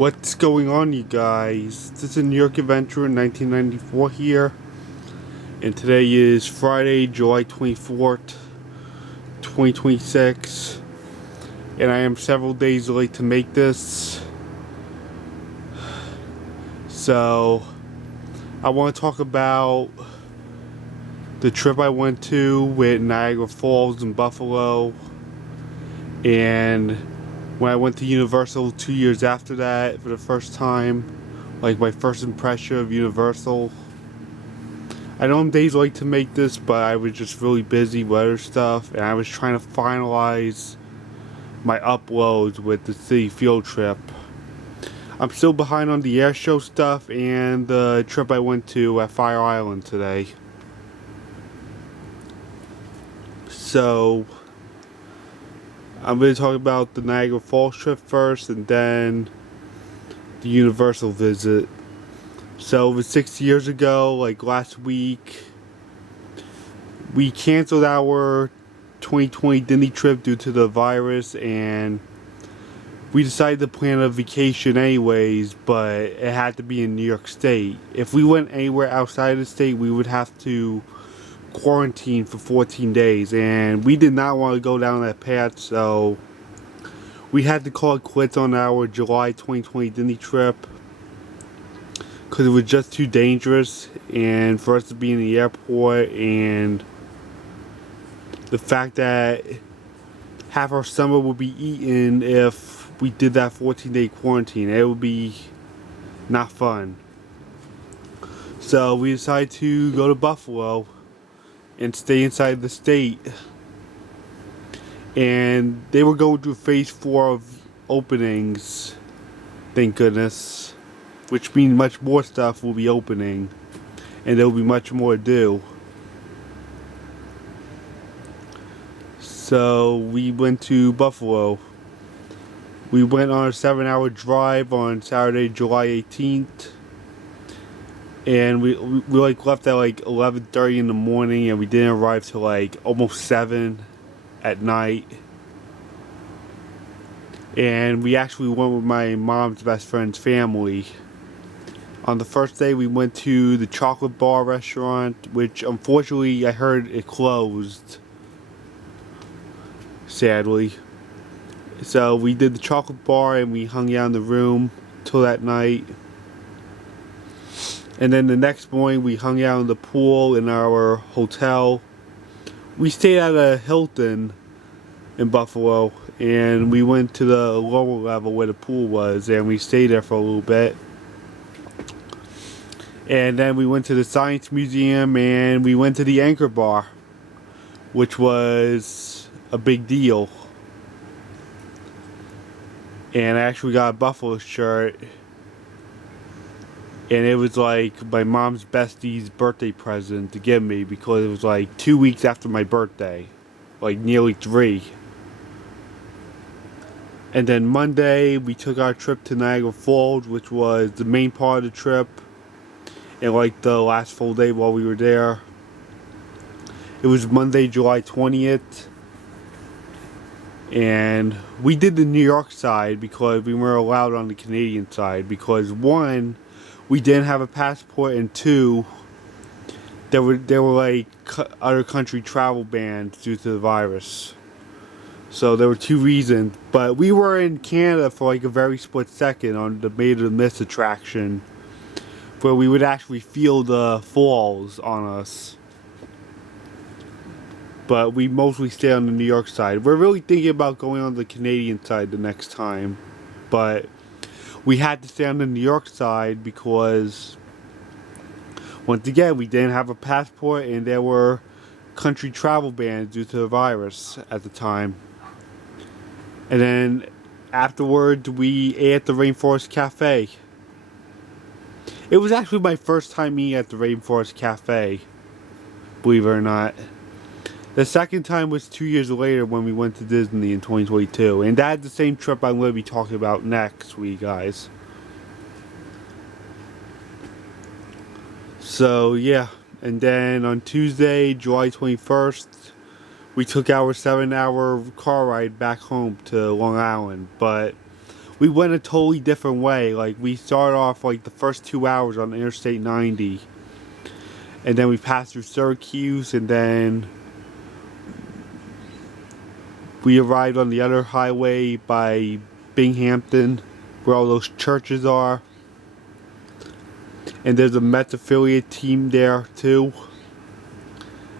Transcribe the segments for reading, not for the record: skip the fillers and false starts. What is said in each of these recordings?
What's going on, you guys? This is New York Adventure in 1994 here, and today is Friday, July 24th, 2026, and I am several days late to make this. So, I want to talk about the trip I went to with Niagara Falls and Buffalo, and when I went to Universal 2 years after that for the first time, like my first impression of Universal. I know I'm days late to make this, but I was just really busy with other stuff, and I was trying to finalize my uploads with the city field trip. I'm still behind on the air show stuff and the trip I went to at Fire Island today. So, I'm going to talk about the Niagara Falls trip first, and then the Universal visit. So it was 6 years ago, like last week, we canceled our 2020 Disney trip due to the virus, and we decided to plan a vacation anyways, but it had to be in New York State. If we went anywhere outside of the state, we would have to quarantine for 14 days, and we did not want to go down that path, so we had to call it quits on our July 2020 Disney trip because it was just too dangerous, and for us to be in the airport, and the fact that half our summer would be eaten if we did that 14-day quarantine. It would be not fun. So we decided to go to Buffalo and stay inside the state. And they were going through phase 4 of openings, thank goodness. Which means much more stuff will be opening. And there will be much more to do. So we went to Buffalo. We went on a 7-hour drive on Saturday, July 18th. And we like left at like 11:30 in the morning, and we didn't arrive till like almost 7 at night. And we actually went with my mom's best friend's family. On the first day, we went to the chocolate bar restaurant, which unfortunately I heard it closed, sadly. So we did the chocolate bar and we hung out in the room till that night. And then the next morning we hung out in the pool in our hotel. We stayed at a Hilton in Buffalo, and we went to the lower level where the pool was, and we stayed there for a little bit. And then we went to the Science Museum, and we went to the Anchor Bar, which was a big deal. And I actually got a Buffalo shirt, and it was like my mom's bestie's birthday present to give me, because it was like 2 weeks after my birthday, like nearly 3. And then Monday we took our trip to Niagara Falls, which was the main part of the trip, and like the last full day while we were there. It was Monday, July 20th. And we did the New York side because we weren't allowed on the Canadian side, because 1, we didn't have a passport, and 2, there were like other country travel bans due to the virus. So there were 2 reasons. But we were in Canada for like a very split second on the Maid of the Mist attraction, where we would actually feel the falls on us. But we mostly stay on the New York side. We're really thinking about going on the Canadian side the next time. But we had to stay on the New York side because, once again, we didn't have a passport, and there were country travel bans due to the virus at the time. And then afterwards, we ate at the Rainforest Cafe. It was actually my first time eating at the Rainforest Cafe, believe it or not. The second time was 2 years later when we went to Disney in 2022. And that's the same trip I'm going to be talking about next week, guys. So, yeah. And then on Tuesday, July 21st, we took our 7-hour car ride back home to Long Island. But we went a totally different way. Like, we started off like the first 2 hours on Interstate 90, and then we passed through Syracuse, and then we arrived on the other highway by Binghamton, where all those churches are. And there's a Mets affiliate team there too.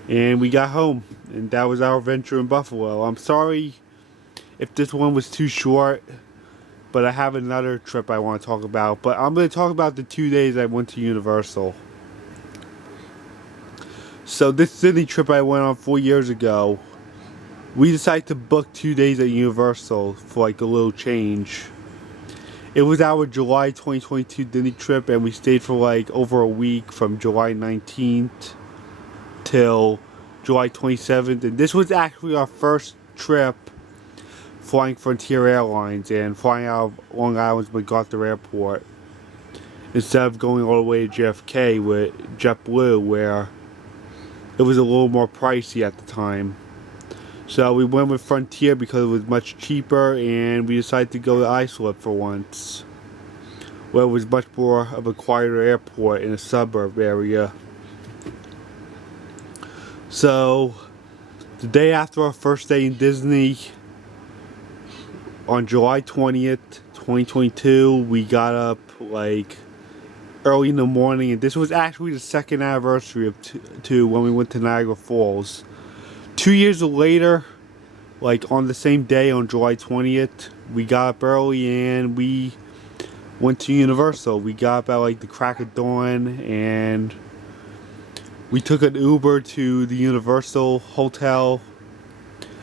And we got home, and that was our adventure in Buffalo. I'm sorry if this one was too short, but I have another trip I want to talk about. But I'm going to talk about the 2 days I went to Universal. So this Sydney trip I went on 4 years ago, we decided to book 2 days at Universal for like a little change. It was our July 2022 Disney trip, and we stayed for like over a week from July 19th till July 27th. And this was actually our first trip flying Frontier Airlines and flying out of Long Island's MacArthur Airport instead of going all the way to JFK with JetBlue, where it was a little more pricey at the time. So we went with Frontier because it was much cheaper, and we decided to go to Islip for once, where it was much more of a quieter airport in a suburb area. So the day after our first day in Disney, on July 20th, 2022, we got up like early in the morning, and this was actually the second anniversary of to when we went to Niagara Falls. 2 years later, like on the same day on July 20th, we got up early and we went to Universal. We got up at like the crack of dawn, and we took an Uber to the Universal Hotel.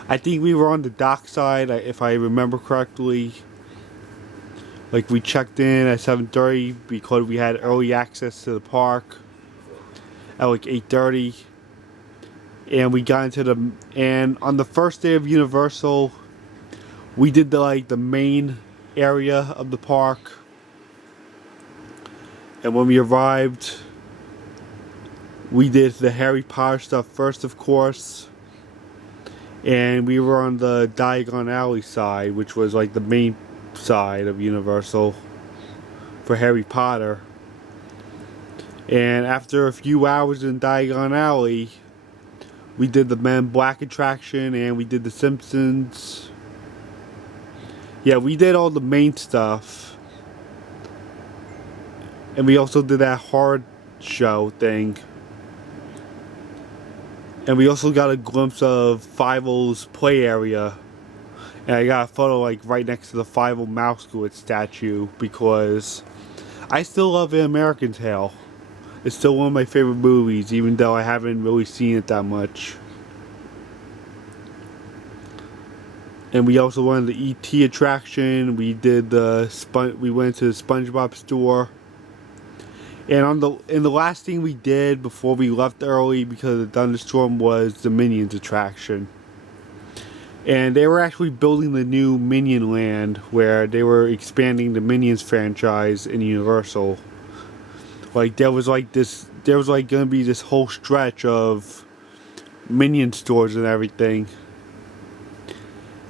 I think we were on the dock side, if I remember correctly. Like, we checked in at 7:30 because we had early access to the park at like 8:30. And we got into and on the first day of Universal, we did the main area of the park. And when we arrived, we did the Harry Potter stuff first, of course. And we were on the Diagon Alley side, which was like the main side of Universal for Harry Potter. And after a few hours in Diagon Alley, we did the Men in Black attraction, and we did the Simpsons. Yeah, we did all the main stuff. And we also did that horror show thing. And we also got a glimpse of Fievel's play area. And I got a photo like right next to the Fievel Mousegooid statue, because I still love An American Tail. It's still one of my favorite movies, even though I haven't really seen it that much. And we also went to the E.T. attraction. We did we went to the SpongeBob store. And in the last thing we did before we left early because of the thunderstorm was the Minions attraction. And they were actually building the new Minion Land, where they were expanding the Minions franchise in Universal. Like, there was like gonna be this whole stretch of Minion stores and everything.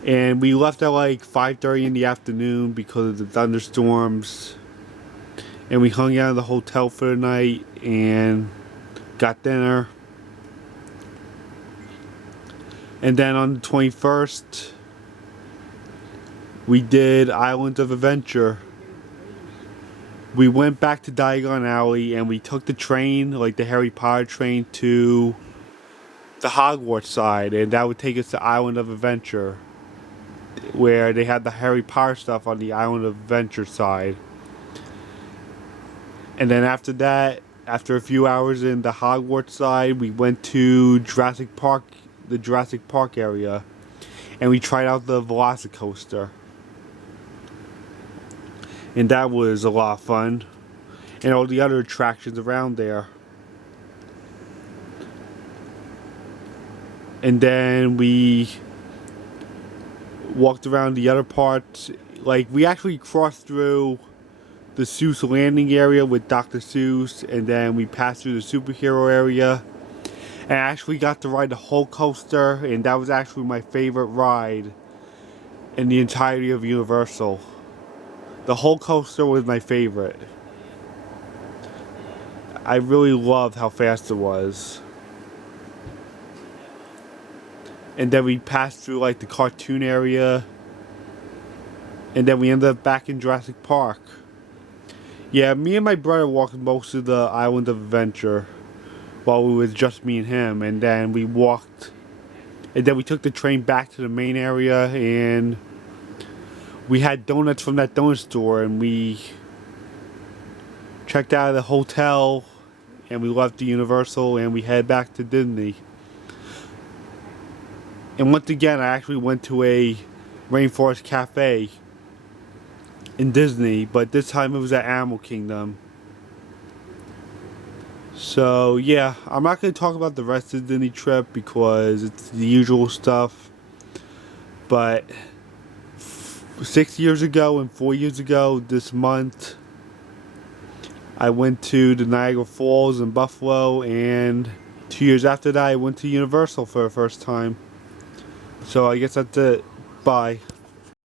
And we left at like 5:30 in the afternoon because of the thunderstorms. And we hung out in the hotel for the night and got dinner. And then on the 21st, we did Islands of Adventure. We went back to Diagon Alley, and we took the train, like the Harry Potter train, to the Hogwarts side, and that would take us to Island of Adventure, where they had the Harry Potter stuff on the Island of Adventure side. And then after that, after a few hours in the Hogwarts side, we went to Jurassic Park, the Jurassic Park area, and we tried out the Velocicoaster. And that was a lot of fun. And all the other attractions around there. And then we walked around the other parts. Like, we actually crossed through the Seuss Landing area with Dr. Seuss, and then we passed through the superhero area. And I actually got to ride the Hulk coaster, and that was actually my favorite ride in the entirety of Universal. The whole coaster was my favorite. I really loved how fast it was. And then we passed through like the cartoon area. And then we ended up back in Jurassic Park. Yeah, me and my brother walked most of the Island of Adventure while it was just me and him. And then we walked, and then we took the train back to the main area, and we had donuts from that donut store, and we checked out of the hotel, and we left the Universal, and we head back to Disney. And once again, I actually went to a Rainforest Cafe in Disney, but this time it was at Animal Kingdom. So yeah, I'm not going to talk about the rest of the Disney trip because it's the usual stuff. But 6 years ago and 4 years ago this month, I went to the Niagara Falls in Buffalo, and 2 years after that I went to Universal for the first time. So I guess that's it. Bye.